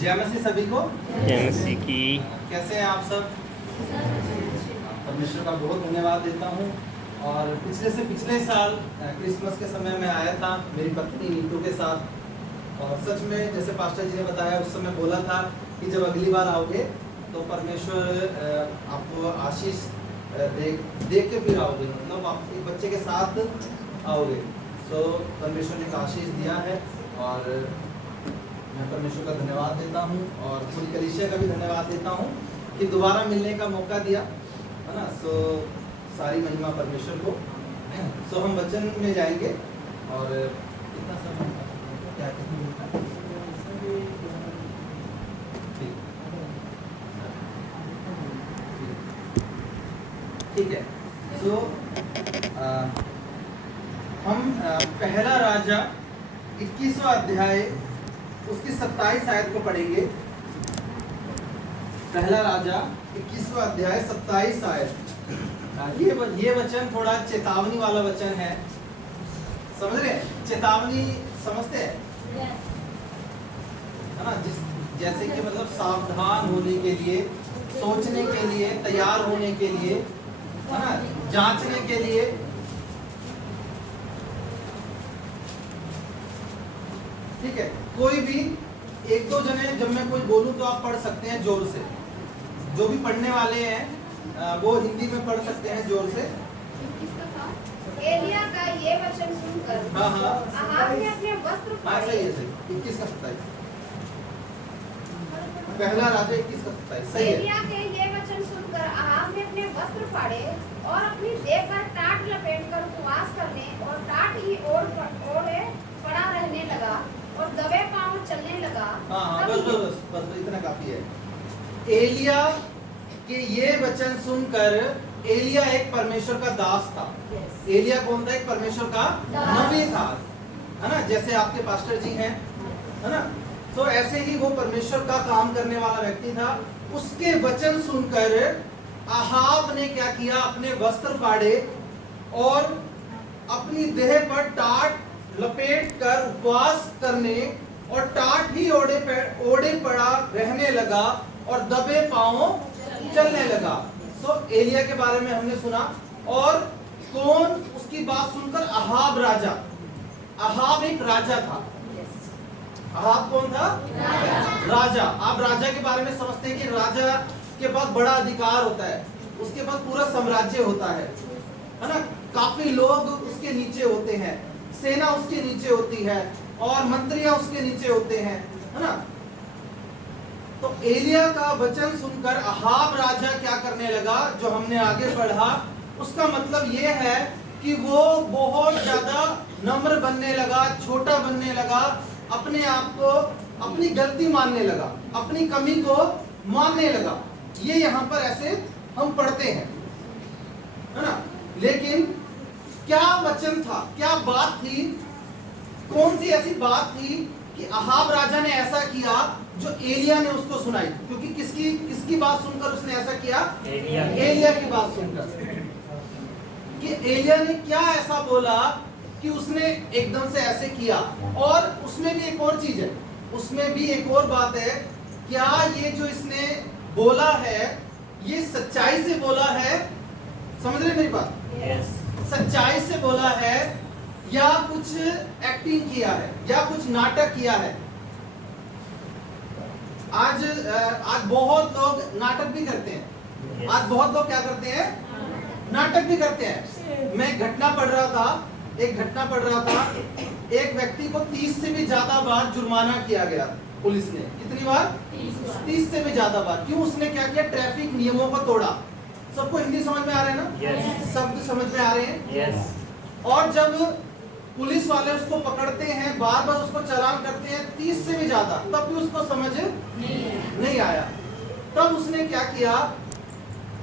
जय मसीह सभी को। जय मसीह की। कैसे हैं आप सब? परमेश्वर का बहुत धन्यवाद देता हूँ। और पिछले साल क्रिसमस के समय में आया था मेरी पत्नी नीतू के साथ। और सच में जैसे पास्टर जी ने बताया उस समय बोला था कि जब अगली बार आओगे तो परमेश्वर आपको आशीष देख के फिर आओगे, मतलब आप एक बच्चे के साथ आओगे। तो परमेश्वर ने एक आशीष दिया है और मैं परमेश्वर का धन्यवाद देता हूँ और पूरी कलीसिया का भी धन्यवाद देता हूँ कि दोबारा मिलने का मौका दिया, है ना। सो सारी महिमा परमेश्वर को। सो हम वचन में जाएंगे और कितना समय क्या ठीक है। सो हम पहला राजा 21वां अध्याय उसकी 27 आयत को पढ़ेंगे। पहला राजा 21वां अध्याय 27 आयत। ये वचन थोड़ा चेतावनी वाला वचन है, समझ रहे हैं? चेतावनी समझते हैं, है ना। जैसे कि मतलब सावधान होने के लिए, सोचने के लिए, तैयार होने के लिए, है ना, जांचने के लिए। ठीक है। कोई भी एक दो जने, जब मैं कोई बोलूं तो आप पढ़ सकते हैं जोर से। जो भी पढ़ने वाले हैं वो हिंदी में पढ़ सकते हैं जोर से। एलिया का ये वचन सुनकर अहाब ने अपने वस्त्र फाड़े। सही है, सही। 21 का 27। पहला राजा 21 का 27 सही है। एलिया के ये वचन सुनकर अहाब ने अपने वस्त्र फाड़े और अपनी देह पर टाट लपेटकर उपवास करने और टाट ही ओढ़े पड़ा रहने लगा और दबे पांव चलने लगा। हाँ, बस इतना काफी है। एलिया के ये वचन सुनकर, एलिया एक परमेश्वर का दास था। एलिया कौन था? एक परमेश्वर का नबी था, है ना। जैसे आपके पास्टर जी हैं, है ना। तो ऐसे ही वो परमेश्वर का काम करने वाला व्यक्ति था। उसके वचन सुनकर अहाब ने क्या किया? अपने वस्त्र फाड़े और अपनी देह पर टाट लपेट कर उपवास करने और टाट ही ओढ़े पड़ा रहने लगा और दबे पांव चलने लगा। तो एलिया के बारे में हमने सुना। और कौन उसकी बात सुनकर? अहाब राजा। अहाब एक राजा था। अहाब कौन था? राजा। आप राजा के बारे में समझते हैं कि राजा के पास बड़ा अधिकार होता है, उसके पास पूरा साम्राज्य होता है ना। काफी लोग उसके नीचे होते हैं, सेना उसके नीचे होती है और मंत्रियां उसके नीचे होते हैं, है ना। तो एलिया का वचन सुनकर अहाब राजा क्या करने लगा? जो हमने आगे पढ़ा उसका मतलब ये है कि वो बहुत ज्यादा नम्र बनने लगा, छोटा बनने लगा, अपने आप को, अपनी गलती मानने लगा, अपनी कमी को मानने लगा। ये यहाँ पर ऐसे हम पढ़ते हैं, है ना। लेकिन क्या वचन था, क्या बात थी, कौन सी ऐसी बात थी कि अहाब राजा ने ऐसा किया जो एलिया ने उसको सुनाई? क्योंकि किसकी बात सुनकर उसने ऐसा किया? एलिया की बात सुनकर। कि एलिया ने क्या ऐसा बोला कि उसने एकदम से ऐसे किया। और उसमें भी एक और चीज है, उसमें भी एक और बात है। क्या ये जो इसने बोला है ये सच्चाई से बोला है? समझ रहे मेरी बात? सच्चाई से बोला है या कुछ एक्टिंग किया है या कुछ नाटक किया है? आज बहुत लोग नाटक भी करते हैं। आज बहुत लोग क्या करते हैं? नाटक भी करते हैं। मैं एक घटना पढ़ रहा था। एक व्यक्ति को 30 से भी ज्यादा बार जुर्माना किया गया पुलिस ने। कितनी बार? 30 से भी ज्यादा बार। क्यों? उसने क्या किया? ट्रैफिक नियमों को तोड़ा। सबको हिंदी समझ में आ रहा है ना? शब्द समझ में आ रहे हैं? और जब पुलिस वाले उसको पकड़ते हैं, बार बार उसको चालान करते हैं 30 से भी ज्यादा, तब भी उसको समझ नहीं आया। तब उसने क्या किया?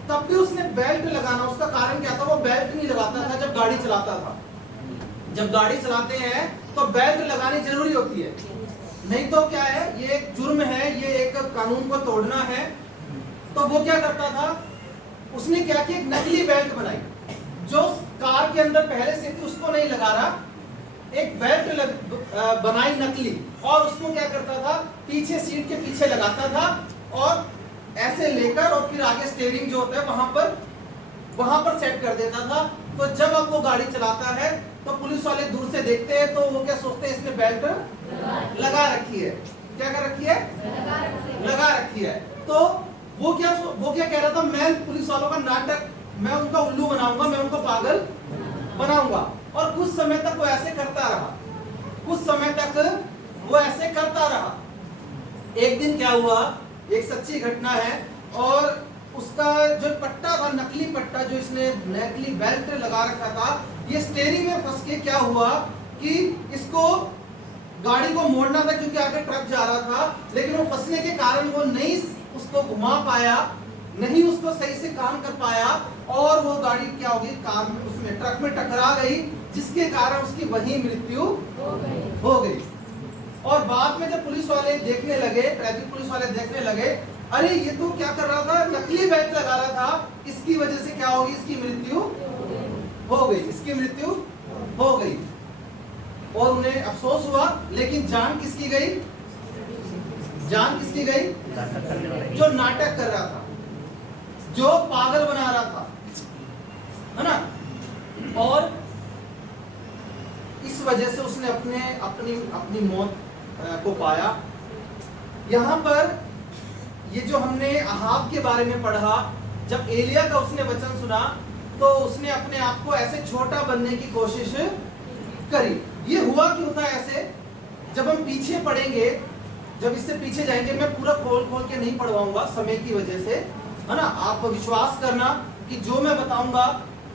तब भी उसने बेल्ट लगाना, उसका कारण क्या था? वो बेल्ट नहीं लगाता था जब गाड़ी चलाता था। जब गाड़ी चलाते हैं तो बेल्ट लगानी जरूरी होती है, नहीं तो क्या है? ये एक जुर्म है, ये एक कानून को तोड़ना है। तो वो क्या करता था? उसने क्या किया? एक नकली बेल्ट बनाई जो कार के अंदर पहले से थी, उसको नहीं लगा रहा, एक बेल्ट बनाई नकली, और उसको क्या करता था? पीछे सीट के पीछे लगाता था और ऐसे लेकर और फिर आगे स्टीयरिंग जो होता है वहां पर सेट कर देता था। तो जब अब वो गाड़ी चलाता है तो पुलिस वाले दूर से देखते हैं तो वो क्या सोचते हैं, इसने बेल्ट लगा रखी है। क्या कर रखी है? लगा रखी है। तो वो क्या कह रहा था, मैं पुलिस वालों का नाटक, मैं उनका उल्लू बनाऊंगा, मैं उनको पागल बनाऊंगा। और कुछ समय तक वो ऐसे करता रहा, कुछ समय तक वो ऐसे करता रहा। एक दिन क्या हुआ, एक सच्ची घटना है, और उसका जो पट्टा था, नकली पट्टा जो इसने नकली बेल्ट लगा रखा था, ये स्टीयरिंग में फंस के क्या हुआ कि इसको गाड़ी को मोड़ना था क्योंकि आगे ट्रक जा रहा था, लेकिन वो फंसने के कारण वो नहीं उसको घुमा पाया, नहीं उसको सही से काम कर पाया, और वो गाड़ी क्या होगी, कार में, उसमें ट्रक में टकरा गई, जिसके कारण उसकी वही मृत्यु हो गई। और बाद में जब पुलिस वाले देखने लगे, ट्रैफिक पुलिस वाले देखने लगे, अरे ये तो क्या कर रहा था, नकली बेल्ट लगा रहा था, इसकी वजह से क्या होगी, इसकी मृत्यु हो गई, इसकी मृत्यु हो गई। और उन्हें अफसोस हुआ, लेकिन जान किसकी गई? जान किसकी गई? जो नाटक कर रहा था, जो पागल बना रहा था, है ना। और इस वजह से उसने अपनी मौत को पाया। यहां पर ये जो हमने अहाब के बारे में पढ़ा, जब एलिया का उसने वचन सुना तो उसने अपने आप को ऐसे छोटा बनने की कोशिश करी। ये हुआ क्यों था ऐसे? जब हम पीछे पढ़ेंगे, जब इससे पीछे जाएंगे, मैं पूरा खोल के नहीं पढ़वाऊंगा समय की वजह से, है ना। आप विश्वास करना कि जो मैं बताऊंगा,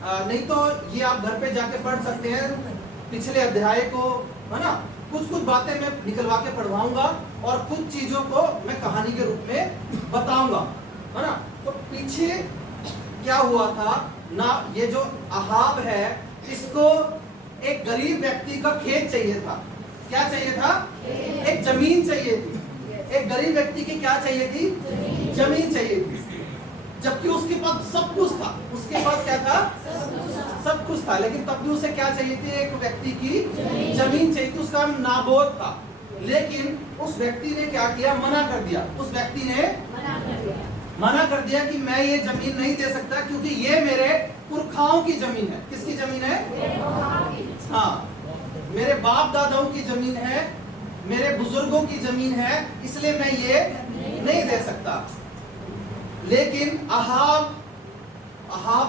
नहीं तो ये आप घर पे जाके पढ़ सकते हैं पिछले अध्याय को, है ना। कुछ बातें मैं निकलवा के पढ़वाऊंगा और कुछ चीजों को मैं कहानी के रूप में बताऊंगा, है ना। तो पीछे क्या हुआ था ना, ये जो अहाब है, इसको एक गरीब व्यक्ति का खेत चाहिए था। क्या चाहिए था? एक जमीन चाहिए थी। एक गरीब व्यक्ति की क्या चाहिए थी? जमीन चाहिए थी। जबकि उसके पास सब कुछ था, उसके पास क्या था? सब कुछ था, लेकिन तब भी उसे क्या चाहिए थी? एक व्यक्ति की जमीन चाहिए थी। उसका नाम नाबोत था, लेकिन उस व्यक्ति ने क्या किया? मना कर दिया। उस व्यक्ति ने मना कर दिया कि मैं ये जमीन नहीं दे सकता, क्योंकि ये मेरे पुरखाओं की जमीन है। किसकी जमीन है? हाँ, मेरे बाप दादाओं की जमीन है, मेरे बुजुर्गों की जमीन है, इसलिए मैं ये नहीं दे सकता। लेकिन अहाब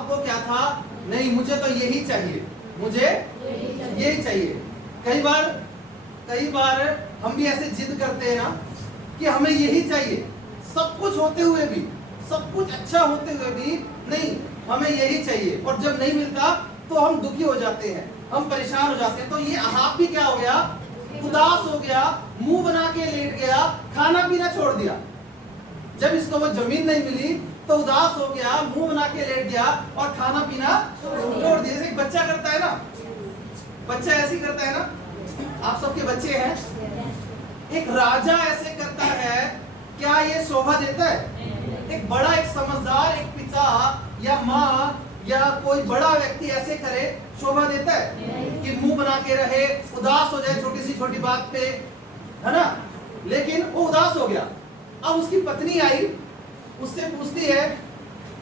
को क्या था? नहीं, मुझे तो यही चाहिए, मुझे यही चाहिए। कई बार हम भी ऐसे जिद करते हैं ना कि हमें यही चाहिए, सब कुछ होते हुए भी, सब कुछ अच्छा होते हुए भी नहीं, हमें यही चाहिए। और जब नहीं मिलता तो हम दुखी हो जाते हैं, हम परेशान हो जाते हैं। तो ये अहाब भी क्या हो गया? उदास हो गया, मुंह बना के लेट गया, खाना पीना छोड़ दिया। जब इसको वो जमीन नहीं मिली तो उदास हो गया, मुंह बना के लेट गया और खाना पीना छोड़ दिया। जैसे एक बच्चा करता है ना, बच्चा ऐसे ही करता है ना। आप सबके बच्चे हैं, एक राजा ऐसे करता है, क्या ये शोभा देता है? एक बड़ा, एक समझदार, एक पिता या माँ या कोई बड़ा व्यक्ति ऐसे करे, शोभा देता है? कि मुंह बना के रहे, उदास हो जाए छोटी सी छोटी बात पे, है ना। लेकिन वो उदास हो गया। अब उसकी पत्नी आई, उससे पूछती है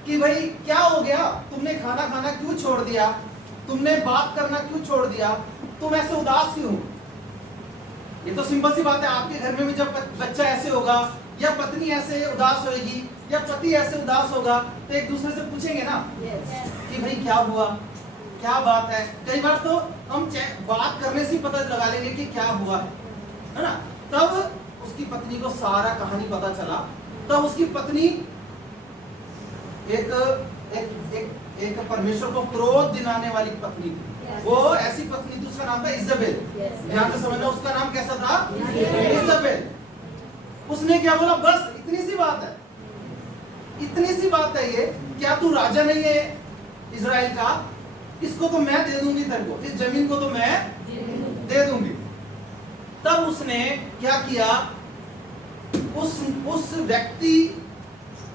कि भाई क्या हो गया, तुमने खाना खाना क्यों छोड़ दिया, तुमने बात करना क्यों छोड़ दिया, तुम ऐसे उदास क्यों? ये तो सिंपल सी बात है। आपके घर में भी जब बच्चा ऐसे होगा या पत्नी ऐसे उदास होगी या पति ऐसे उदास होगा, तो एक दूसरे से पूछेंगे ना कि भाई क्या हुआ, क्या बात है। कई बार तो हम बात करने से पता लगा लेंगे कि क्या हुआ है ना। तब उसकी पत्नी को सारा कहानी पता चला। तब उसकी पत्नी एक परमेश्वर को क्रोध दिलाने वाली पत्नी थी। वो ऐसी पत्नी थी, उसका नाम था इजबेल। ध्यान से समझना, उसका नाम कैसा था? इजबेल। उसने क्या बोला? बस इतनी सी बात है, इतनी सी बात है ये, क्या तू राजा नहीं है इजराइल का? इसको तो मैं दे दूंगी तेरे को, इस जमीन को तो मैं दे दूंगी। तब उसने क्या किया? उस व्यक्ति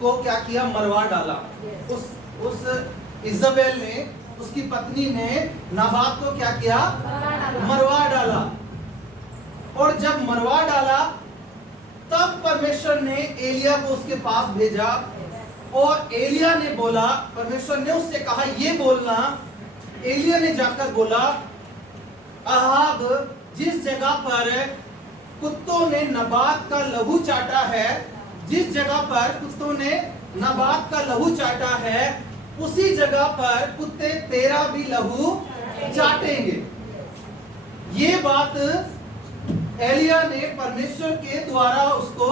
को क्या किया? मरवा डाला। उस इजबेल ने, उसकी पत्नी ने नाबात को क्या किया? मरवा डाला। और जब मरवा डाला परमेश्वर ने एलिया को उसके पास भेजा और एलिया ने बोला, परमेश्वर ने उससे कहा ये बोलना, एलिया ने जाकर बोला, अहाब जिस जगह पर कुत्तों ने नबात का लहू चाटा है, जिस जगह पर कुत्तों ने नबात का लहू चाटा है, उसी जगह पर कुत्ते तेरा भी लहू चाटेंगे। ये बात एलिया ने परमेश्वर के द्वारा उसको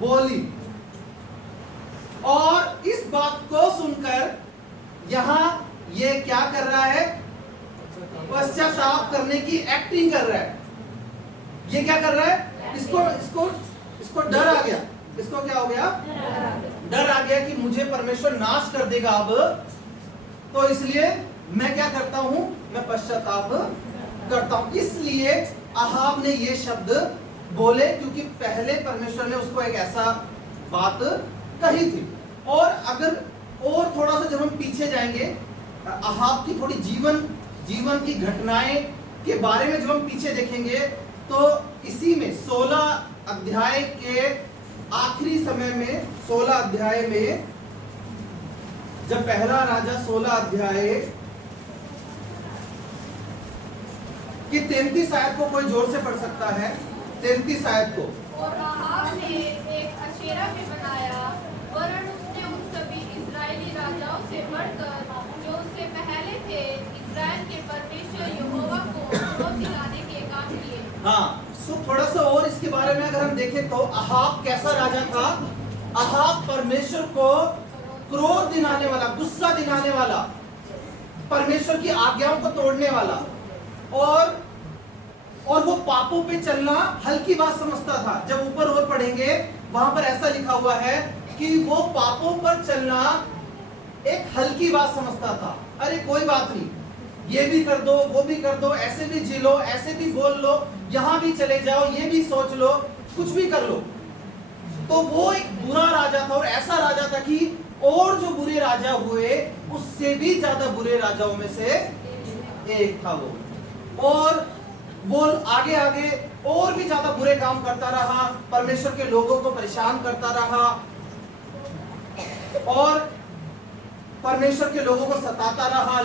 बोली और इस बात को सुनकर यहां ये क्या कर रहा है, पश्चाताप करने की एक्टिंग कर रहा है। ये क्या कर रहा है, इसको डर आ गया। इसको क्या हो गया, डर आ गया कि मुझे परमेश्वर नाश कर देगा अब, तो इसलिए मैं क्या करता हूं, मैं पश्चाताप करता हूं। इसलिए अहाब ने ये शब्द बोले क्योंकि पहले परमेश्वर ने उसको एक ऐसा बात कही थी। और अगर और थोड़ा सा जब हम पीछे जाएंगे, अहाब की थोड़ी जीवन की घटनाएं के बारे में जब हम पीछे देखेंगे, तो इसी में 16 अध्याय के आखिरी समय में, 16 अध्याय में, जब पहला राजा 16 अध्याय कि 33 आयत को कोई जोर से पढ़ सकता है, 33 आयत को। और अहाब ने एक अशेरा भी बनाया, वरन उसने उन सभी इजरायली राजाओं से बढ़कर जो उससे पहले थे इजराइल के परमेश्वर यहोवा को क्रोध दिलाने के काम किए। हाँ, सो थोड़ा सा और इसके बारे में अगर हम देखें तो अहाब कैसा राजा था। अहाब परमेश्वर को क्रोध दिलाने वाला, गुस्सा दिलाने वाला, परमेश्वर की आज्ञाओं को तोड़ने वाला, और वो पापों पे चलना हल्की बात समझता था। जब ऊपर और पढ़ेंगे वहां पर ऐसा लिखा हुआ है कि वो पापों पर चलना एक हल्की बात समझता था। अरे कोई बात नहीं, ये भी कर दो, वो भी कर दो, ऐसे भी जी लो, ऐसे भी बोल लो, यहाँ भी चले जाओ, ये भी सोच लो, कुछ भी कर लो। तो वो एक बुरा राजा था और ऐसा राजा था कि और जो बुरे राजा हुए उससे भी ज्यादा बुरे राजाओं में से एक था वो। और वो आगे आगे और भी ज्यादा बुरे काम करता रहा, परमेश्वर के लोगों को परेशान करता रहा और परमेश्वर के लोगों को सताता रहा।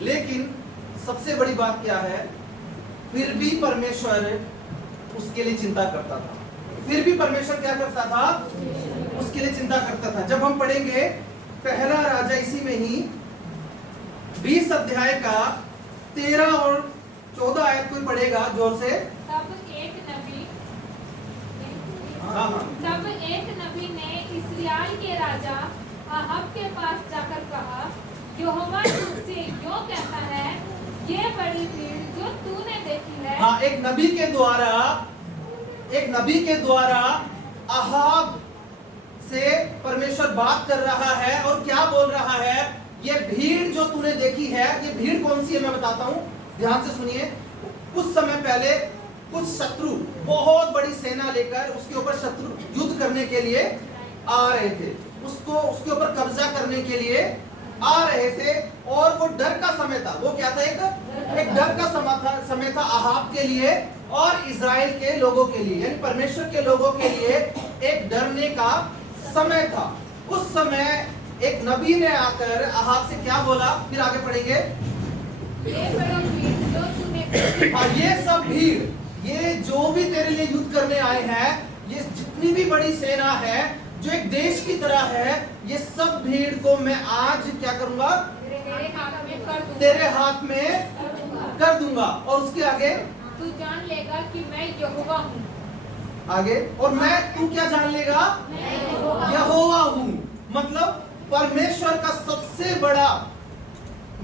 लेकिन सबसे बड़ी बात क्या है, फिर भी परमेश्वर उसके लिए चिंता करता था। फिर भी परमेश्वर क्या करता था, उसके लिए चिंता करता था। जब हम पढ़ेंगे पहला राजा इसी में ही 20 अध्याय का 13 और 14 आयत कोई पढ़ेगा जोर से। तब एक नबी ने इस्राएल के राजा अहाब के पास जाकर कहा, यहोवा तुझसे यूं कहता है, ये बड़ी भीड़ जो तूने देखी है। हाँ, एक नबी के द्वारा अहाब से परमेश्वर बात कर रहा है और क्या बोल रहा है, ये भीड़ जो तूने देखी है, ये भीड़ कौन सी है मैं बताता हूँ, ध्यान से सुनिए। कुछ समय पहले कुछ शत्रु बहुत बड़ी सेना लेकर उसके ऊपर शत्रु युद्ध करने के लिए आ रहे थे, उसके ऊपर कब्जा करने के लिए आ रहे थे और वो डर का समय था। वो क्या था, एक डर का समय था अहाब के लिए और इजराइल के लोगों के लिए, यानी परमेश्वर के लोगों के लिए एक डरने का समय था। उस समय एक नबी ने आकर अहाब से क्या बोला, फिर आगे पढ़ेंगे। ये बड़ी भीड़ जो तूने और ये सब भीड़, ये जो भी तेरे लिए युद्ध करने आए हैं, ये जितनी भी बड़ी सेना है जो एक देश की तरह है, ये सब भीड़ को मैं आज क्या करूंगा, तेरे हाथ में कर दूंगा। और उसके आगे तू जान लेगा कि मैं यहोवा हूँ। आगे, और मैं, तू क्या जान लेगा, यहोवा हूँ। मतलब परमेश्वर का सबसे बड़ा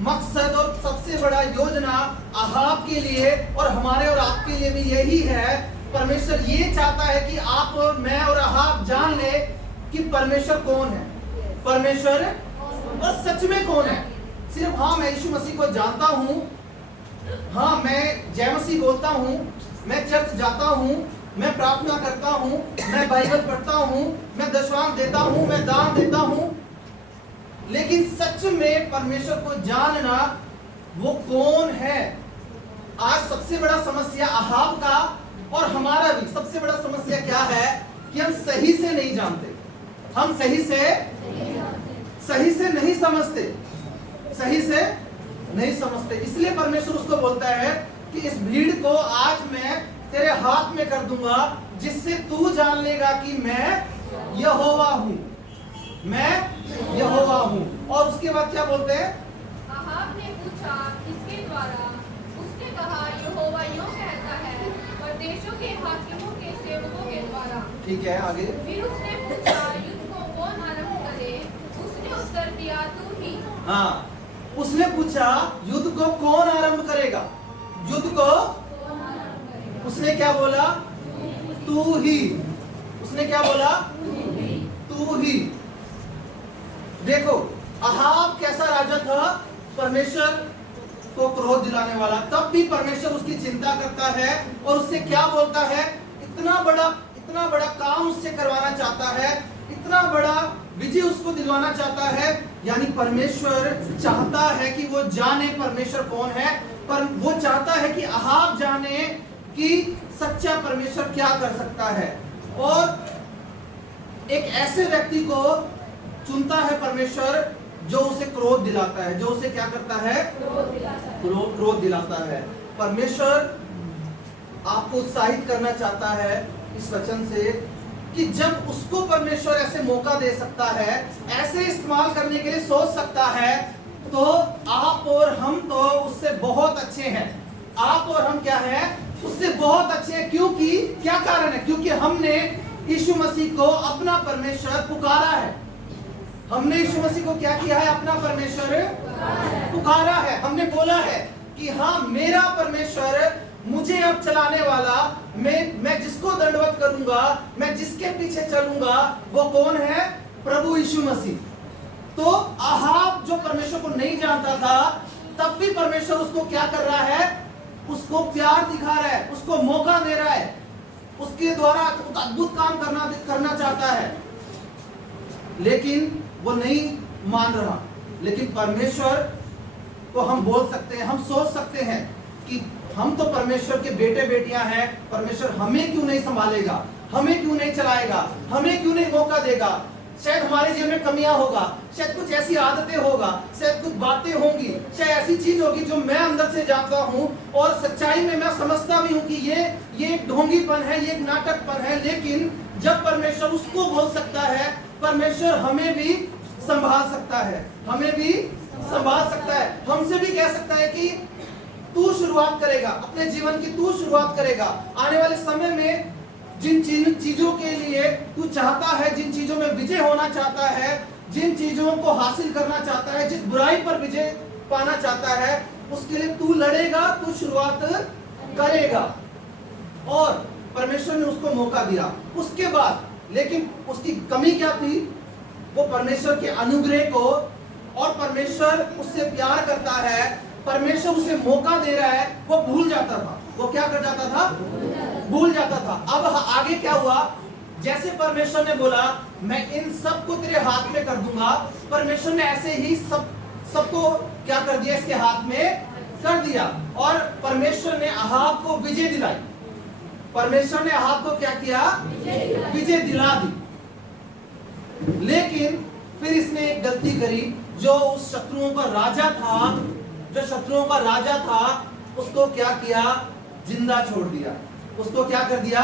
मकसद और सबसे बड़ा योजना अहाब के लिए और हमारे और आपके लिए भी यही है। परमेश्वर ये चाहता है कि आप और मैं और अहाब जान ले कि परमेश्वर कौन है, परमेश्वर और सच में कौन है। सिर्फ हाँ मैं यीशु मसीह को जानता हूँ, हाँ मैं जय मसीह बोलता हूँ, मैं चर्च जाता हूँ, मैं प्रार्थना करता हूँ, मैं बाइबल पढ़ता हूँ, मैं दशवांश देता हूँ, मैं दान देता हूँ, लेकिन सच में परमेश्वर को जानना वो कौन है। आज सबसे बड़ा समस्या अहाब का और हमारा भी सबसे बड़ा समस्या क्या है कि हम सही से नहीं जानते, हम सही से नहीं समझते, सही से नहीं समझते। इसलिए परमेश्वर उसको बोलता है कि इस भीड़ को आज मैं तेरे हाथ में कर दूंगा, जिससे तू जान लेगा कि मैं यहोवा हूं, मैं यहोवा हूं। और उसके बाद क्या बोलते हैं? अहाब ने पूछा किसके द्वारा? उसने कहा यहोवा यूं कहता है, परदेशों के हाकिमों के सेवकों के द्वारा। ठीक है, आगे। फिर उसने पूछा युद्ध को कौन आरंभ करे? उसने उत्तर दिया तू ही। हाँ, उसने पूछा युद्ध को कौन आरंभ करेगा? युद्ध को उसने क्या बोला? तू ही। उसने क्या बोला? तू ही। देखो अहाब कैसा राजा था? परमेश्वर को क्रोध दिलाने वाला। तब भी परमेश्वर उसकी चिंता करता है और उससे क्या बोलता है? इतना बड़ा काम उससे करवाना चाहता है, इतना बड़ा विजय उसको दिलवाना चाहता है। यानी परमेश्वर चाहता है कि वो जाने परमेश्वर कौन है, पर वो चाहता है कि अहाब जाने कि सच्चा परमेश्वर क्या कर सकता है। और एक ऐसे व्यक्ति को चुनता है परमेश्वर जो उसे क्रोध दिलाता है, जो उसे क्या करता है? क्रोध दिलाता है। परमेश्वर आपको उत्साहित करना चाहता है इस वचन से कि जब उसको परमेश्वर ऐसे मौका दे सकता है, ऐसे इस्तेमाल करने के लिए सोच सकता है, तो आप और हम तो उससे बहुत अच्छे हैं। आप और हम क्या है? उससे बहुत अच्छे हैं। क्योंकि क्या कारण है? क्योंकि हमने यीशु मसीह को अपना परमेश्वर पुकारा है। हमने यीशु मसीह को क्या किया है? अपना परमेश्वर पुकारा है। हमने बोला है कि हाँ, मेरा परमेश्वर मुझे अब चलाने वाला, मैं जिसको दंडवत करूंगा, मैं जिसके पीछे चलूंगा, वो कौन है? प्रभु यीशु मसीह। तो अहाब जो परमेश्वर को नहीं जानता था, तब भी परमेश्वर उसको क्या कर रहा है? उसको प्यार दिखा रहा है, उसको मौका दे रहा है, उसके द्वारा अद्भुत काम करना चाहता है, लेकिन वो नहीं मान रहा। लेकिन परमेश्वर को हम बोल सकते हैं, हम सोच सकते हैं कि हम तो परमेश्वर के बेटे बेटियां हैं, परमेश्वर हमें क्यों नहीं संभालेगा, हमें क्यों नहीं चलाएगा, हमें क्यों नहीं मौका देगा। शायद हमारे जीवन में कमियां होगा, शायद कुछ ऐसी आदतें होगा, शायद कुछ बातें होंगी, शायद ऐसी चीज होगी जो मैं अंदर से जानता हूं और सच्चाई में मैं समझता भी हूं कि ये ढोंगीपन है, ये नाटकपन है। लेकिन जब परमेश्वर उसको बोल सकता है, परमेश्वर हमें भी संभाल सकता है, हमें भी संभाल सकता है। हमसे भी कह सकता है कि तू शुरुआत करेगा, अपने जीवन की तू शुरुआत करेगा। आने वाले समय में जिन चीजों के लिए तू चाहता है, जिन चीजों में विजय होना चाहता है, जिन चीजों को हासिल करना चाहता है, जिस बुराई पर विजय पाना चाहता है, उसके लिए तू लड़ेगा, तू शुरुआत करेगा। और परमेश्वर ने उसको मौका दिया। उसके बाद लेकिन उसकी कमी क्या थी? वो परमेश्वर के अनुग्रह को, और परमेश्वर उससे प्यार करता है, परमेश्वर उसे मौका दे रहा है, वो भूल जाता था। वो क्या कर जाता था? भूल जाता था। अब आगे क्या हुआ? जैसे परमेश्वर ने बोला मैं इन सबको तेरे हाथ में कर दूंगा, परमेश्वर ने ऐसे ही सबको क्या कर दिया? इसके हाथ में कर दिया। और परमेश्वर ने अहाब को विजय दिलाई। परमेश्वर ने अहाब को क्या किया? विजय दिला दी। लेकिन फिर इसने एक गलती करी। जो उस शत्रुओं का राजा था, जो शत्रुओं का राजा था, उसको क्या किया? जिंदा छोड़ दिया। उसको क्या कर दिया?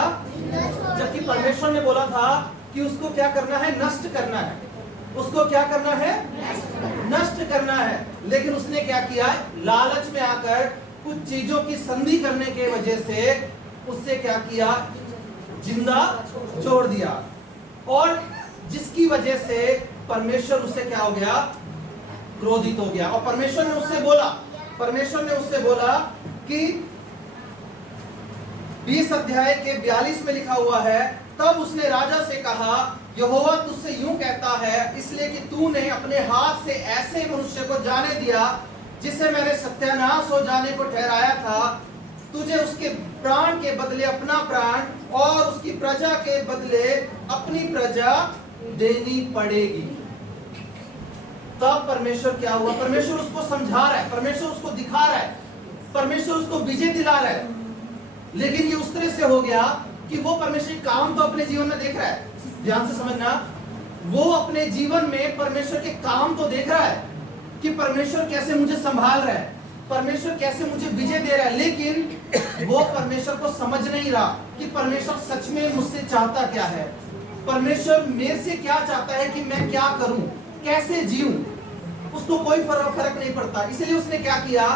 जबकि परमेश्वर ने बोला था कि उसको क्या करना है? नष्ट करना है। उसको क्या करना है? नष्ट करना है। लेकिन उसने क्या किया? लालच में आकर कुछ चीजों की संधि करने के वजह से उससे क्या किया? जिंदा छोड़ दिया। और जिसकी वजह से परमेश्वर उससे क्या हो गया? क्रोधित हो गया। और परमेश्वर ने उससे बोला कि 20 अध्याय के 42 में लिखा हुआ है, तब उसने राजा से कहा यहोवा तुझसे यूं कहता है, इसलिए कि तूने अपने हाथ से ऐसे मनुष्य को जाने दिया जिसे मैंने सत्यानाश हो जाने को ठहराया था। तुझे उसके प्राण के बदले अपना प्राण और उसकी प्रजा के बदले अपनी प्रजा देनी पड़ेगी। तब परमेश्वर क्या हुआ? परमेश्वर उसको समझा रहा है, परमेश्वर उसको दिखा रहा है, परमेश्वर उसको विजय दिला रहा है। लेकिन ये उस तरह से हो गया कि वो परमेश्वर के काम तो अपने जीवन में देख रहा है, ध्यान से समझना, वो अपने जीवन में परमेश्वर के काम तो देख रहा है कि परमेश्वर कैसे मुझे संभाल रहा है, परमेश्वर कैसे मुझे विजय दे रहा है, लेकिन वो परमेश्वर को समझ नहीं रहा कि परमेश्वर सच में मुझसे चाहता क्या है, परमेश्वर मेरे से क्या चाहता है कि मैं क्या करूं, कैसे जीऊं, उसको कोई फर्क नहीं पड़ता। इसलिए उसने क्या किया,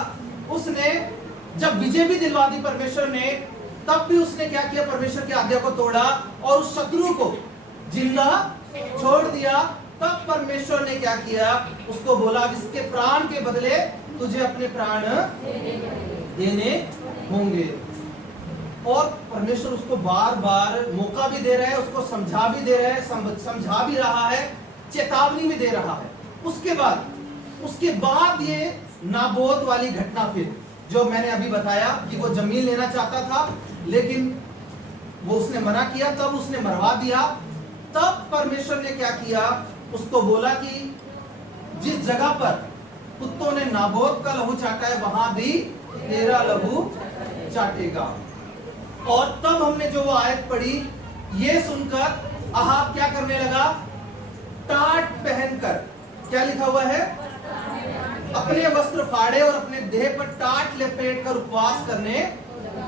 उसने जब विजय भी दिलवा दी परमेश्वर ने, तब भी उसने क्या किया, परमेश्वर की आज्ञा को तोड़ा और उस शत्रु को जिंदा छोड़ दिया। तब परमेश्वर ने क्या किया, उसको बोला जिसके प्राण के बदले तुझे अपने प्राण देने होंगे। और परमेश्वर उसको बार बार मौका भी दे रहा है, उसको समझा भी दे रहा है, समझा भी रहा है, चेतावनी भी दे रहा है। उसके बाद ये नाबोत वाली घटना, फिर जो मैंने अभी बताया कि वो जमीन लेना चाहता था लेकिन वो उसने मना किया, तब उसने मरवा दिया। तब परमेश्वर ने क्या किया, उसको बोला कि जिस जगह पर कुत्तों ने नाबोत का लहू चाटा है वहां भी तेरा लहू चाटेगा। और तब हमने जो वो आयत पढ़ी, ये सुनकर अहाब क्या करने लगा, टाट पहनकर, क्या लिखा हुआ है, अपने वस्त्र फाड़े और अपने देह पर टाट लपेट कर उपवास करने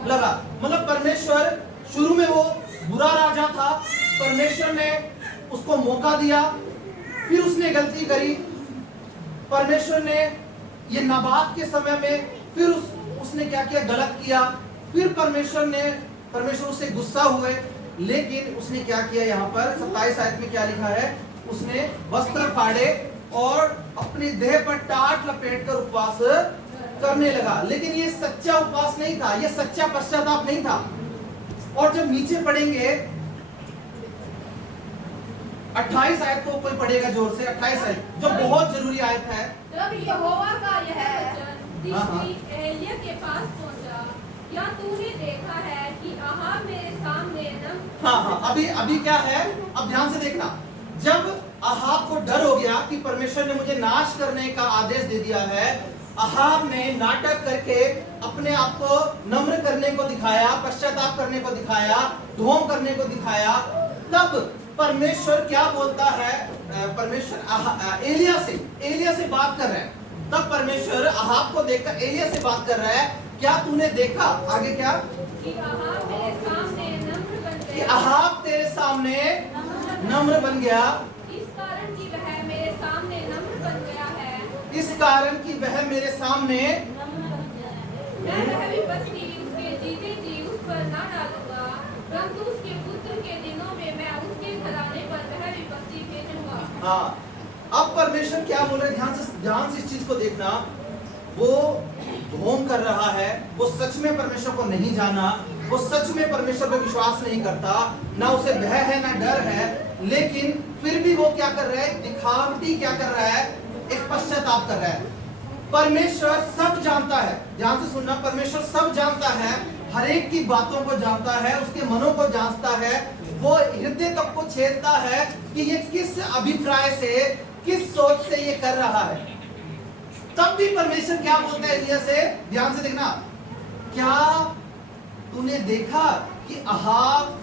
लगा। मतलब परमेश्वर, शुरू में वो बुरा राजा था, परमेश्वर ने उसको मौका दिया, फिर उसने गलती करी, परमेश्वर ने ये नाबाद के समय में फिर उसने क्या किया, गलत किया, फिर परमेश्वर उससे गुस्सा हुए, लेकिन उसने क्या किया, यहाँ पर 27 आयत में क्या लिखा है, उसने वस्त्र फाड़े और अपने देह पर टाट लपेट कर उपवास करने लगा। लेकिन ये सच्चा उपवास नहीं था, ये सच्चा पश्चाताप नहीं था। और जब नीचे पढ़ेंगे 28 आयत को कोई पढ़ेगा जोर से, 28 आयत जो बहुत जरूरी आयत है। जब यहोवा का यह वचन एलिय्याह के पास पहुंचा, क्या तूने देखा है कि अहाब मेरे सामने अभी क्या है, अब ध्यान से देखना। जब अहाब को डर हो गया कि परमेश्वर ने मुझे नाश करने का आदेश दे दिया है, अहाब ने नाटक करके अपने आप को नम्र करने को दिखाया, पश्चाताप करने को दिखाया, ढोंग करने को दिखाया। तब परमेश्वर क्या बोलता है, परमेश्वर एलिय्याह से बात कर रहे हैं। तब परमेश्वर अहाब को देखकर एलिय्याह से बात कर रहा है, क्या तूने देखा, आगे क्या, कि अहाब मेरे सामने नम्र बन गया, कि अहाब तेरे सामने नम्र बन गया, इस कारण कि वह मेरे सामने नम्र बन गया है, इस कारण कि वह मेरे सामने, मैं वह विपत्ति उसके जीते जी उस पर ना डालूंगा, परंतु उसके पुत्र के दिनों में मैं उसके घराने पर वह विपत्ति भेजूंगा। हाँ, अब परमेश्वर क्या बोल रहे हैं, ध्यान से इस चीज को देखना। वो ढोंग कर रहा है, वो सच में परमेश्वर को नहीं जाना, वो सच में परमेश्वर पर विश्वास नहीं करता, ना उसे भय है ना डर है, लेकिन फिर भी वो क्या कर रहा है, दिखावटी क्या कर रहा है, एक पश्चाताप कर रहा है। परमेश्वर सब जानता है, ध्यान से सुनना, परमेश्वर सब जानता है, हर एक की बातों को जानता है, उसके मनों को जानता है, वो हृदय तक को छेदता है कि ये किस अभिप्राय से, किस सोच से ये कर रहा है। तब भी परमेश्वर क्या बोलता है एलिय्याह से, ध्यान से देखना, क्या तूने देखा कि अहाब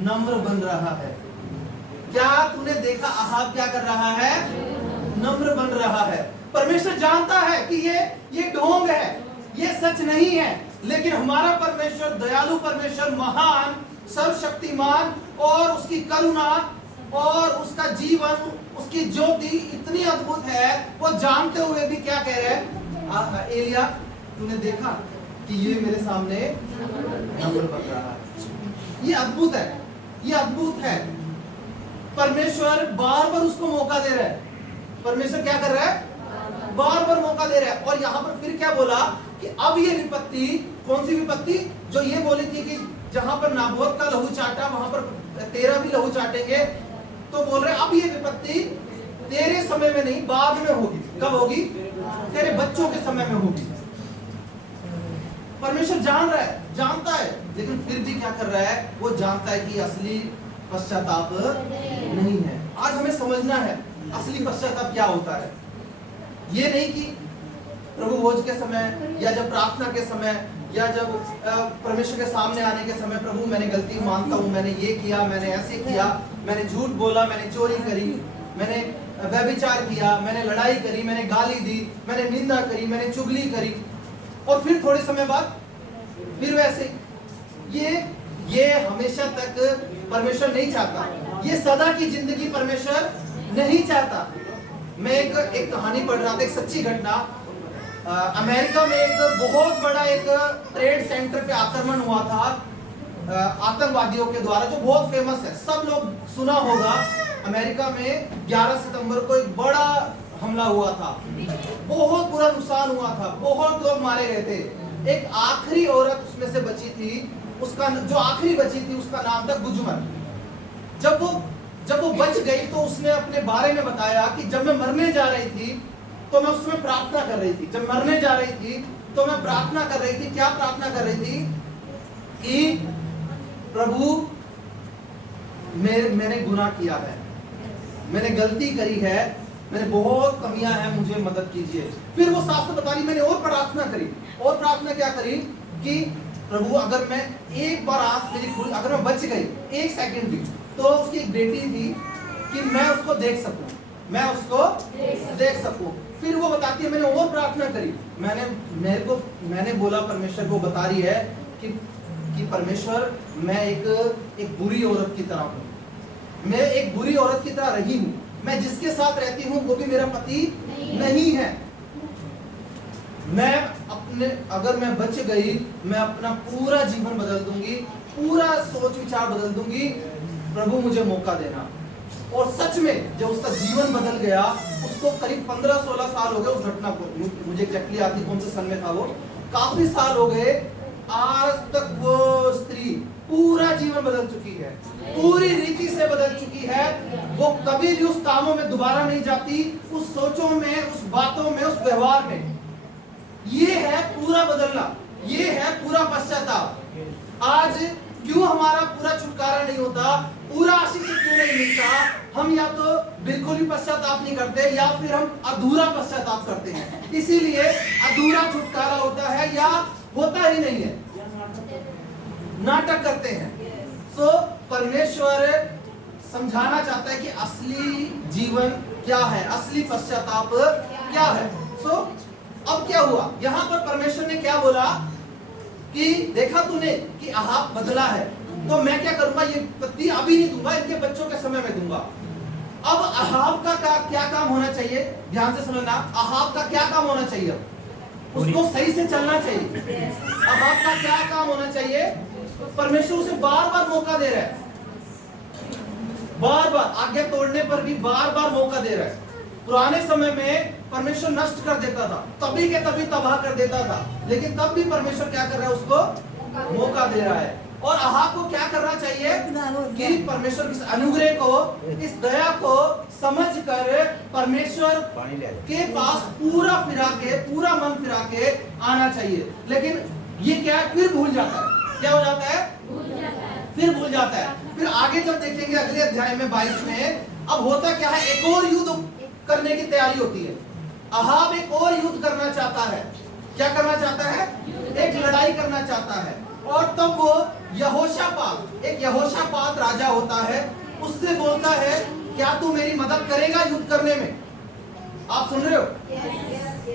नम्र बन रहा है, क्या तूने देखा अहाब क्या कर रहा है, नम्र बन रहा है। परमेश्वर जानता है कि ये ढोंग है, ये सच नहीं है, लेकिन हमारा परमेश्वर दयालु परमेश्वर, महान, सर्वशक्तिमान, और उसकी करुणा और उसका जीवन, उसकी ज्योति इतनी अद्भुत है, वो जानते हुए भी क्या कह रहे हैं, एलिय्याह तूने देखा कि ये मेरे सामने नम्र बन रहा है। ये अद्भुत है, ये अद्भुत है। परमेश्वर बार बार उसको मौका दे रहा है, परमेश्वर क्या कर रहा है, बार बार मौका दे रहा है। और यहाँ पर फिर क्या बोला कि अब ये विपत्ति, कौन सी विपत्ति, जो ये बोली थी कि जहां पर नाबोत का लहू चाटा वहां पर तेरा भी लहू चाटेंगे, तो बोल रहे अब ये विपत्ति तेरे समय में नहीं, बाद में होगी। कब होगी, तेरे बच्चों के समय में होगी। परमेश्वर जान रहा है, जानता है, लेकिन फिर भी क्या कर रहा है, वो जानता है कि असली पश्चाताप नहीं है। आज हमें समझना है असली पश्चाताप क्या होता है। ये नहीं कि प्रभु भोज के समय या जब प्रार्थना के समय या जब परमेश्वर के सामने आने के समय, प्रभु मैंने गलती मानता हूँ, मैंने ये किया, मैंने ऐसे किया, मैंने झूठ बोला, मैंने चोरी करी, मैंने व्यभिचार किया, मैंने लड़ाई करी, मैंने गाली दी, मैंने निंदा करी, मैंने चुगली करी, और फिर थोड़े समय बाद फिर वैसे। ये हमेशा तक परमेश्वर नहीं चाहता, ये सदा की जिंदगी परमेश्वर नहीं चाहता। मैं एक कहानी पढ़ रहा था, एक सच्ची घटना। अमेरिका में एक बहुत बड़ा एक ट्रेड सेंटर पे आक्रमण हुआ था आतंकवादियों के द्वारा, जो बहुत फेमस है, सब लोग सुना होगा। अमेरिका में 11 सितंबर को एक बड़ा हमला हुआ था, बहुत बुरा नुकसान हुआ था, बहुत लोग मारे गए थे। एक आखिरी औरत उसमें से बची थी, उसका जो आखिरी बची थी उसका नाम था गुजमन। जब वो बच गई तो उसने अपने बारे में बताया कि जब मैं मरने जा रही थी तो मैं उसमें प्रार्थना कर रही थी। जब मरने जा रही थी तो मैं प्रार्थना कर रही थी। क्या प्रार्थना कर रही थी? कि प्रभु मैंने गुनाह किया है, मैंने गलती करी है, मैंने बहुत कमियां हैं, मुझे मदद कीजिए। फिर वो शास्त्र बता रही, मैंने और प्रार्थना करी। और प्रार्थना क्या करी कि प्रभु अगर मैं एक बार आंख मेरी खुली, अगर मैं बच गई 1 सेकंड भी, तो उसकी एक बेटी थी कि मैं उसको देख सकूं, मैं उसको देख सकूं। फिर वो बताती है मैंने और प्रार्थना करी, मैंने बोला परमेश्वर को, बता रही है कि परमेश्वर मैं एक बुरी औरत की तरह हूँ, मैं एक बुरी औरत की तरह रही हूँ, मैं जिसके साथ रहती हूँ वो भी मेरा पति नहीं है। अगर मैं बच गई, मैं अपना पूरा जीवन बदल दूंगी, पूरा सोच विचार बदल दूंगी, प्रभु मुझे मौका देना। और सच में जब उसका जीवन बदल गया, उसको करीब 15-16 साल हो गए उस घटना को, मुझे एग्जैक्टली आती कौन से सन में था वो, काफी साल हो गए। आज तक वो स्त्री पूरा जीवन बदल चुकी है, पूरी रीति से बदल चुकी है। वो कभी भी उस कामों में दोबारा नहीं जाती, उस सोचों में, उस बातों में, उस व्यवहार में। ये है पूरा बदलना, ये है पूरा पश्चाताप। आज क्यों हमारा पूरा छुटकारा नहीं होता, पूरा आशीष क्यों नहीं मिलता? हम या तो बिल्कुल ही पश्चाताप नहीं करते, या फिर हम अधूरा पश्चाताप करते हैं। इसीलिए अधूरा छुटकारा होता है या होता ही नहीं है, नाटक करते हैं। सो परमेश्वर समझाना चाहता है कि असली जीवन क्या है, असली पश्चाताप क्या है। सो अब क्या हुआ यहाँ पर? परमेश्वर ने क्या बोला कि देखा तूने कि अहाब बदला है, तो मैं क्या करूंगा, ये पत्ती अभी नहीं दूंगा, इनके बच्चों के समय में दूंगा। अब अहाब का क्या काम होना चाहिए? ध्यान से समझना, अहाब का क्या काम होना चाहिए? उसको सही से चलना चाहिए। अहाब का क्या काम होना चाहिए? परमेश्वर उसे बार बार मौका दे रहा है, बार बार आज्ञा तोड़ने पर भी बार बार मौका दे रहा है। पुराने समय में परमेश्वर नष्ट कर देता था, तभी के तभी तबाह कर देता था, लेकिन तब भी परमेश्वर क्या कर रहा है? उसको मौका दे रहा है। और अहाब को क्या करना चाहिए कि परमेश्वर की अनुग्रह को, इस दया को समझकर परमेश्वर के पास पूरा मन फिरा के आना चाहिए। लेकिन ये क्या, फिर भूल जाता है। क्या हो जाता है? फिर भूल जाता है। फिर आगे जब देखेंगे अगले अध्याय में 22 में, अब होता क्या है, एक और युद्ध करने की तैयारी होती है। अहाब एक और युद्ध करना चाहता है। क्या करना चाहता है? एक लड़ाई करना चाहता है। और तब वो यहोशापात राजा होता है, उससे बोलता है क्या तू मेरी मदद करेगा युद्ध करने में? आप सुन रहे हो?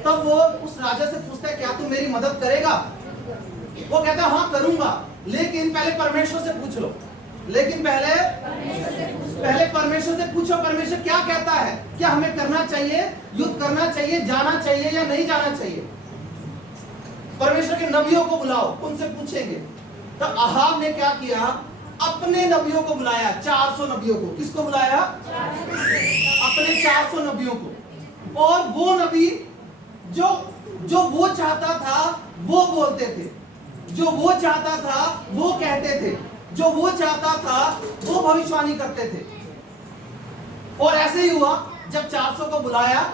तब वो उस राजा से पूछता है क्या तू मेरी मदद करेगा? वो कहता है हाँ करूंगा, लेकिन पहले परमेश्वर से पूछ लो। लेकिन पहले परमेश्वर से पूछो, परमेश्वर क्या कहता है, क्या हमें करना चाहिए, युद्ध करना चाहिए, जाना चाहिए या नहीं जाना चाहिए? परमेश्वर के नबियों को बुलाओ, उनसे पूछेंगे। तो अहाब ने क्या किया? अपने नबियों को बुलाया, 400 नबियों को। किसको बुलाया? अपने 400 नबियों को। और वो नबी जो वो चाहता था वो बोलते थे, जो वो चाहता था वो कहते थे, जो वो चाहता था वो भविष्यवाणी करते थे। और ऐसे ही हुआ, जब 400 को बुलाया,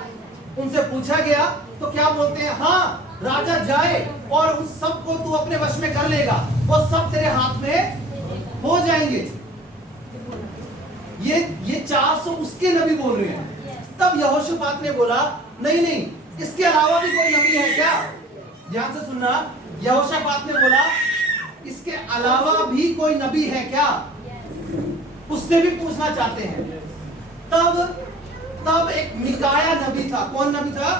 उनसे पूछा गया तो क्या बोलते हैं? हाँ राजा जाए और उस सब को तू अपने वश में कर लेगा, वो सब तेरे हाथ में हो जाएंगे। ये 400 उसके नबी बोल रहे हैं। तब यहोशापात ने बोला नहीं, इसके अलावा भी कोई नबी है क्या? ध्यान से सुनना, यहोशापात ने बोला इसके अलावा भी कोई नबी है क्या, उससे भी पूछना चाहते हैं। तब एक मिकाया नबी था। कौन नबी था?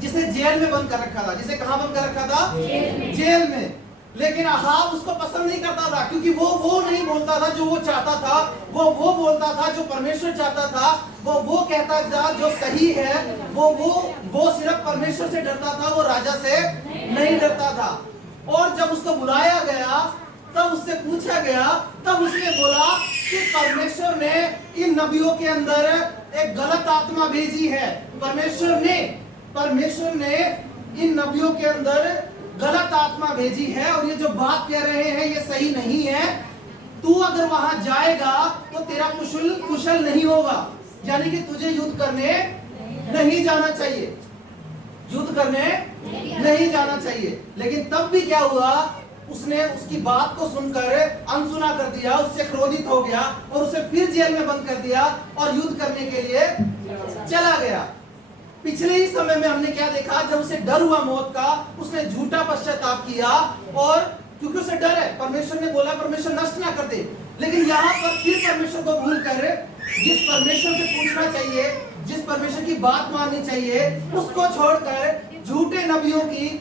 जिसे जेल में बंद कर रखा था। जिसे कहां बंद कर रखा था? जेल में। लेकिन अहाब उसको पसंद नहीं करता था, क्योंकि वो नहीं बोलता था जो वो चाहता था, वो बोलता था जो परमेश्वर चाहता था, वो कहता था जो सही है, वो सिर्फ परमेश्वर से डरता था, वो राजा से नहीं डरता था। और जब उसको बुलाया गया, तब उससे पूछा गया, तब उसने बोला कि परमेश्वर ने इन नबियों के अंदर एक गलत आत्मा भेजी है। परमेश्वर ने इन नबियों के अंदर गलत आत्मा भेजी है, और ये जो बात कह रहे हैं ये सही नहीं है। तू अगर वहां जाएगा तो तेरा कुशल नहीं होगा, यानी कि तुझे युद्ध करने नहीं जाना चाहिए, युद्ध करने नहीं जाना चाहिए। लेकिन तब भी क्या हुआ, उसने उसकी बात को सुनकर अनसुना कर दिया, उससे क्रोधित हो गया और उसे फिर जेल में बंद कर दिया और युद्ध करने के लिए चला गया। पिछले ही समय में हमने क्या देखा, जब उसे डर हुआ मौत का, उसने झूठा पश्चाताप किया, और क्योंकि उसे डर है, परमेश्वर ने बोला परमेश्वर नष्ट ना कर दे, लेकिन यहाँ पर फिर परमेश्वर को भूल कर जिस परमेश्वर से पूछना चाहिए, जिस परमेश्वर की बात माननी चाहिए, उसको छोड़कर झूठे नबियों की,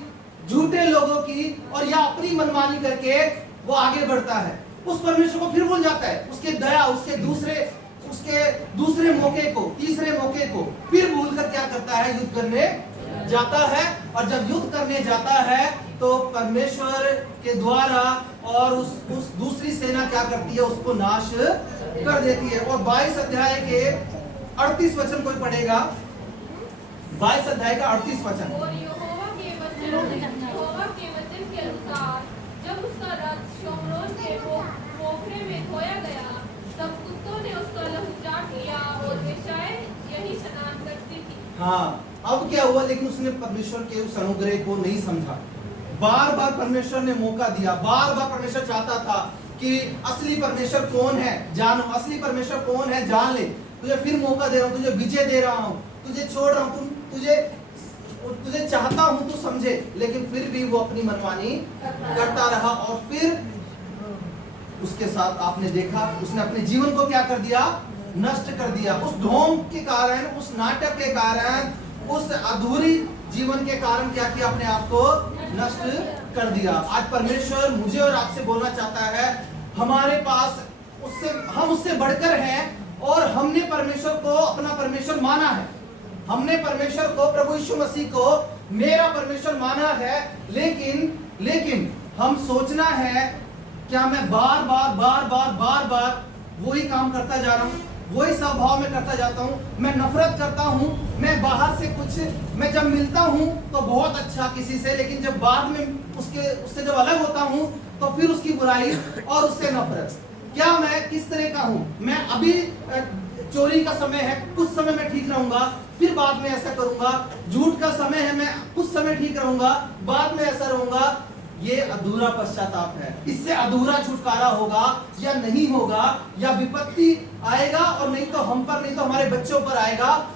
झूठे लोगों की और या अपनी मनमानी करके वो आगे बढ़ता है। उस परमेश्वर को फिर भूल जाता है, उसके दया, उसके दूसरे मौके को, तीसरे मौके को फिर भूल कर क्या करता है, युद्ध करने जाता है। और जब युद्ध करने जाता है तो परमेश्वर के द्वारा और उस दूसरी सेना क्या करती है, उसको नाश कर देती है। और 22 अध्याय के 38 वचन कोई पढ़ेगा? 22 अध्याय का 38 वचन। और यहोवा के वचन के अनुसार जब उसका रथ शोमरोन के पोखरे में धोया गया, तब कुत्तों ने उसका लहू चाट लिया, और वे शायद यही स्नान करती थी। हाँ, अब क्या हुआ, लेकिन उसने परमेश्वर के उस अनुग्रह को नहीं समझा। बार बार परमेश्वर ने मौका दिया, बार बार परमेश्वर चाहता था कि असली परमेश्वर कौन है जानो, असली परमेश्वर कौन है जान ले, तुझे फिर मौका दे रहा हूँ, तुझे विजय दे रहा हूँ, तुझे छोड़ रहा हूँ, तुझे चाहता हूँ तू समझे। लेकिन फिर भी वो अपनी मनमानी करता रहा, और फिर उसके साथ आपने देखा उसने अपने जीवन को क्या कर दिया, नष्ट कर दिया। उस ढोंग के कारण, उस नाटक के कारण, उस अधूरी जीवन के कारण क्या किया, अपने आप को नष्ट कर दिया। आज परमेश्वर मुझे और आपसे बोलना चाहता है, हमारे पास हम उससे बढ़कर हैं, और हमने परमेश्वर को अपना परमेश्वर माना है, हमने परमेश्वर को, प्रभु यीशु मसीह को मेरा परमेश्वर माना है। लेकिन हम सोचना है, क्या मैं बार बार वही काम करता जा रहा हूँ, वही स्वभाव में करता जाता हूँ, मैं नफरत करता हूँ, मैं बाहर से मैं जब मिलता हूँ तो बहुत अच्छा किसी से, लेकिन जब बाद में उससे जब अलग होता हूँ तो फिर उसकी बुराई और उससे नफरत। क्या मैं किस तरह का हूँ? मैं अभी चोरी का समय है, कुछ समय में ठीक रहूंगा, फिर बाद में ऐसा करूंगा। झूठ का समय है, मैं कुछ समय ठीक रहूंगा, बाद में ऐसा रहूंगा। ये अधूरा पश्चाताप है। इससे अधूरा छुटकारा होगा या नहीं होगा, या विपत्ति आएगा और नहीं तो हम पर, नहीं तो हमारे बच्चों पर आएगा।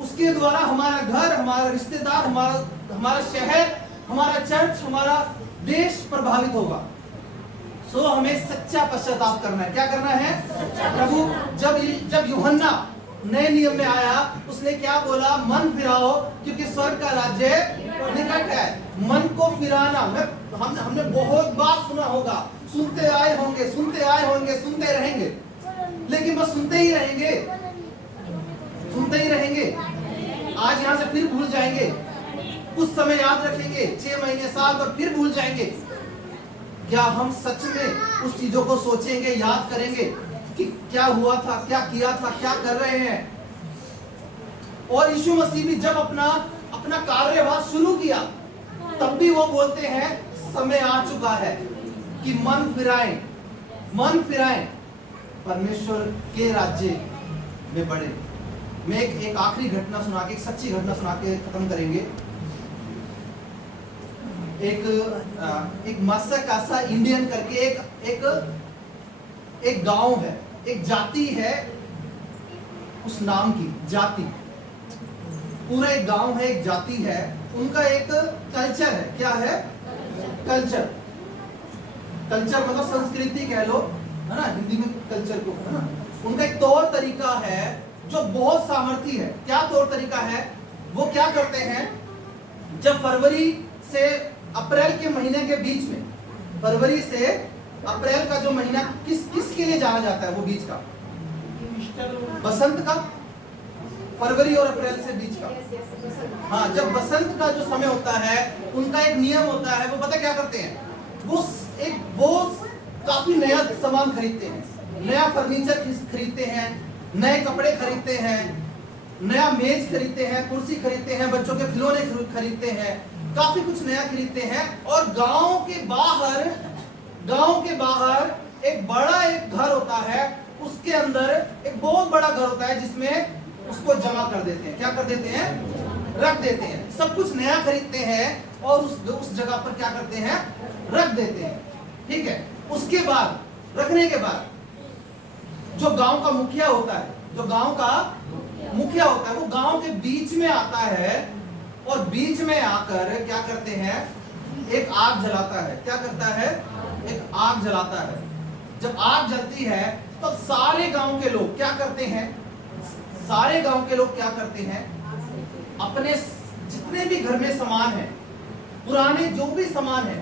उसके द्वारा हमारा घर, हमारा रिश्तेदार, हमारा शहर, हमारा चर्च, हमारा देश प्रभावित होगा। सो हमें सच्चा पश्चाताप करना है। क्या करना है? प्रभु जब यूहन्ना नए नियम में आया, उसने क्या बोला? मन फिराओ, क्योंकि स्वर्ग का राज्य निकट है। मन को फिराना हमने बहुत बार सुना होगा, सुनते आए होंगे, सुनते रहेंगे, लेकिन बस सुनते ही रहेंगे। आज यहाँ से फिर भूल जाएंगे, कुछ समय याद रखेंगे, 6 महीने, साल भर, फिर भूल जाएंगे। क्या हम सच में उस चीजों को सोचेंगे, याद करेंगे कि क्या हुआ था, क्या किया था, क्या कर रहे हैं? और यीशु मसीह भी जब अपना कार्यभार शुरू किया, तब भी वो बोलते हैं समय आ चुका है कि मन फिराएं, परमेश्वर के राज्य में बढ़े। मैं एक आखिरी घटना सुना के, एक सच्ची घटना सुना के खत्म करेंगे। एक मासाकासा इंडियन करके एक गांव है, एक जाति है, उस नाम की जाति, पूरा एक गांव है, एक जाति है, उनका एक कल्चर है। क्या है? कल्चर, कल्चर मतलब संस्कृति कह लो, है ना, हिंदी में कल्चर को, है ना। उनका एक तौर तरीका है जो बहुत सामर्थी है। क्या तौर तरीका है? वो क्या करते हैं, जब फरवरी से अप्रैल के महीने के बीच में, फरवरी से अप्रैल का जो महीना किसके लिए जाना जाता है, वो बीच का, बसंत का, फरवरी और अप्रैल से बीच का। हाँ, जब बसंत का जो समय होता है, उनका एक नियम होता है, वो पता क्या करते हैं, वो काफी नया सामान खरीदते हैं, नया फर्नीचर खरीदते हैं, नए कपड़े खरीदते हैं, नया मेज खरीदते हैं, कुर्सी खरीदते हैं, बच्चों के खिलौने खरीदते हैं, काफी कुछ नया खरीदते हैं। और गांव के बाहर एक बड़ा एक घर होता है, उसके अंदर एक बहुत बड़ा घर होता है जिसमें उसको जमा कर देते हैं। क्या कर देते हैं? रख देते हैं। सब कुछ नया खरीदते हैं और उस जगह पर क्या करते हैं? रख देते हैं। ठीक है। उसके बाद, रखने के बाद जो गांव का मुखिया होता है, वो गांव के बीच में आता है और बीच में आकर क्या करते हैं, एक आग जलाता है। क्या करता है? एक आग जलाता है। जब आग जलती है तब सारे गांव के लोग क्या करते हैं, अपने जितने भी घर में सामान है, पुराने जो भी सामान है,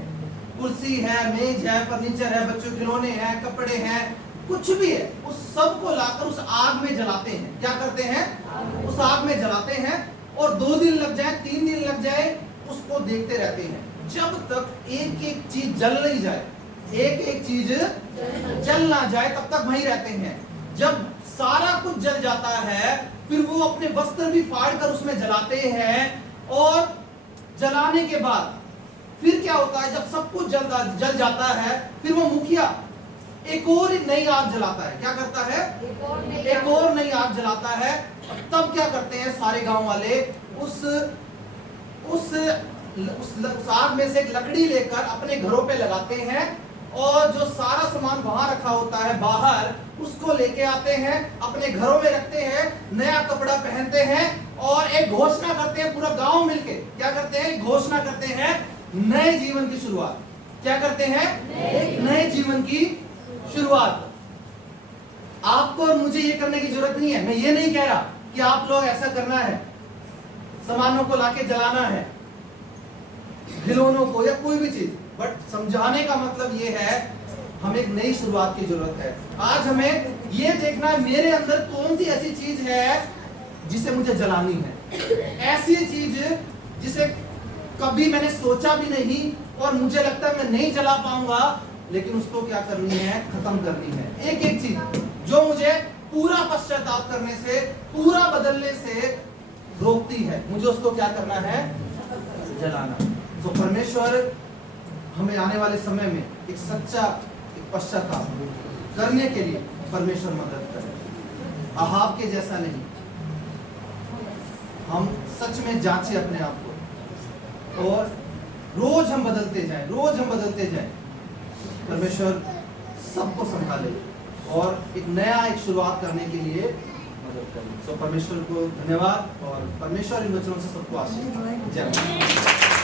कुर्सी है, मेज है, फर्नीचर है, बच्चों के खिलौने हैं, कपड़े हैं, कुछ भी है, उस सब को लाकर उस आग में जलाते हैं। क्या करते हैं? उस आग में जलाते हैं और 2 दिन लग जाए, 3 दिन लग जाए, उसको देखते रहते हैं जब तक एक एक चीज जल नहीं जाए, जल ना जाए, तब तक वहीं रहते हैं। जब सारा कुछ जल जाता है, फिर वो अपने वस्त्र भी फाड़ कर उसमें जलाते हैं। और जलाने के बाद फिर क्या होता है, जब सब कुछ जल जाता है, फिर वो मुखिया एक और नई आग जलाता है। क्या करता है? एक और नई आग जलाता है। तब क्या करते हैं सारे गांव वाले, उस आग में से एक लकड़ी लेकर अपने घरों पे लगाते हैं और जो सारा सामान वहां रखा होता है बाहर, उसको लेके आते हैं, अपने घरों में रखते हैं, नया कपड़ा पहनते हैं और एक घोषणा करते हैं, पूरा गांव मिलके क्या करते हैं, घोषणा करते हैं नए जीवन की शुरुआत। क्या करते हैं? एक नए जीवन की शुरुआत। आपको और मुझे ये करने की जरूरत नहीं है। मैं ये नहीं कह रहा कि आप लोग ऐसा करना है, सामानों को लाके जलाना है, खिलौनों को या कोई भी चीज, बट समझाने का मतलब ये है, हमें एक नई शुरुआत की जरूरत है। आज हमें ये देखना है मेरे अंदर कौन सी ऐसी चीज है जिसे मुझे जलानी है, ऐसी चीज जिसे कभी मैंने सोचा भी नहीं और मुझे लगता है मैं नहीं जला पाऊंगा, लेकिन उसको क्या करनी है, खत्म करनी है। एक एक चीज जो मुझे पूरा पश्चाताप करने से, पूरा बदलने से रोकती है, मुझे उसको क्या करना है, जलाना। तो परमेश्वर हमें आने वाले समय में एक सच्चा पश्चाताप करने के लिए परमेश्वर मदद करे। अहाब के जैसा नहीं, हम सच में जांचे अपने आप को और रोज हम बदलते जाएं, परमेश्वर सबको संभाले और एक नया एक शुरुआत करने के लिए मदद करे। तो परमेश्वर को धन्यवाद और परमेश्वर इन वचनों से सबको आशीष। जय